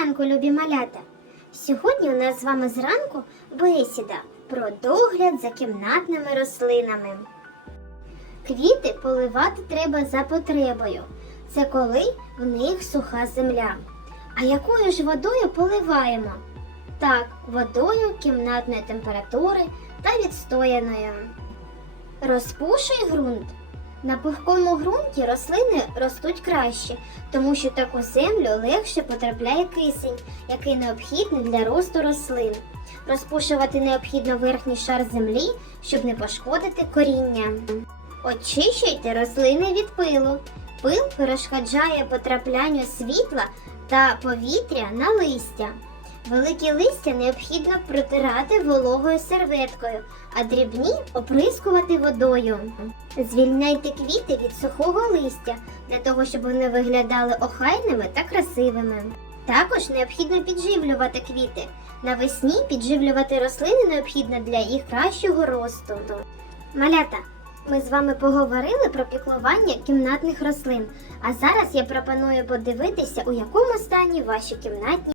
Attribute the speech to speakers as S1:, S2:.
S1: ранку, любі малята! Сьогодні у нас з вами зранку бесіда про догляд за кімнатними рослинами. Квіти поливати треба за потребою. Це коли в них суха земля. А якою ж водою поливаємо? Так, водою кімнатної температури та відстояною. Розпушуй ґрунт. На пухкому ґрунті рослини ростуть краще, тому що таку землю легше потрапляє кисень, який необхідний для росту рослин. Розпушувати необхідно верхній шар землі, щоб не пошкодити коріння. Очищуйте рослини від пилу. Пил перешкоджає потраплянню світла та повітря на листя. Великі листя необхідно протирати вологою серветкою, а дрібні оприскувати водою. Звільняйте квіти від сухого листя для того, щоб вони виглядали охайними та красивими. Також необхідно підживлювати квіти. Навесні підживлювати рослини необхідно для їх кращого росту. Малята, ми з вами поговорили про піклування кімнатних рослин. А зараз я пропоную подивитися, у якому стані ваші кімнатні